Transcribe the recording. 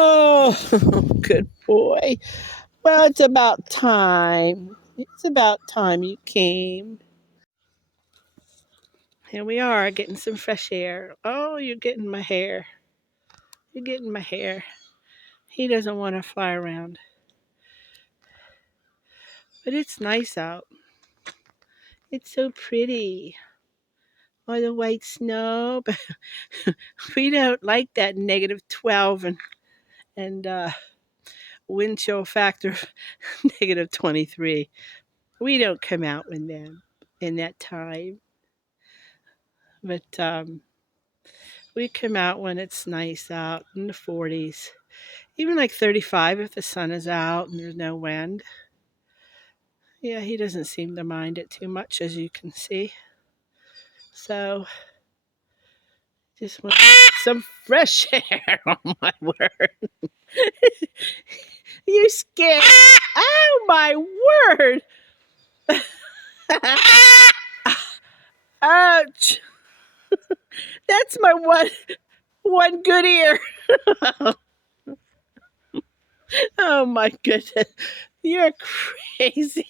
Oh, good boy. Well, it's about time. It's about time you came. Here we are getting some fresh air. Oh, you're getting my hair. You're getting my hair. He doesn't want to fly around. But it's nice out. It's so pretty. All the white snow. But we don't like that -12 and wind chill factor of -23. We don't come out when then in that time. But we come out when it's nice out in the 40s. Even like 35 if the sun is out and there's no wind. Yeah, he doesn't seem to mind it too much, as you can see. So, just want some fresh air. Oh my word. You scared. Oh my word. Ouch. That's my one good ear. Oh my goodness. You're crazy.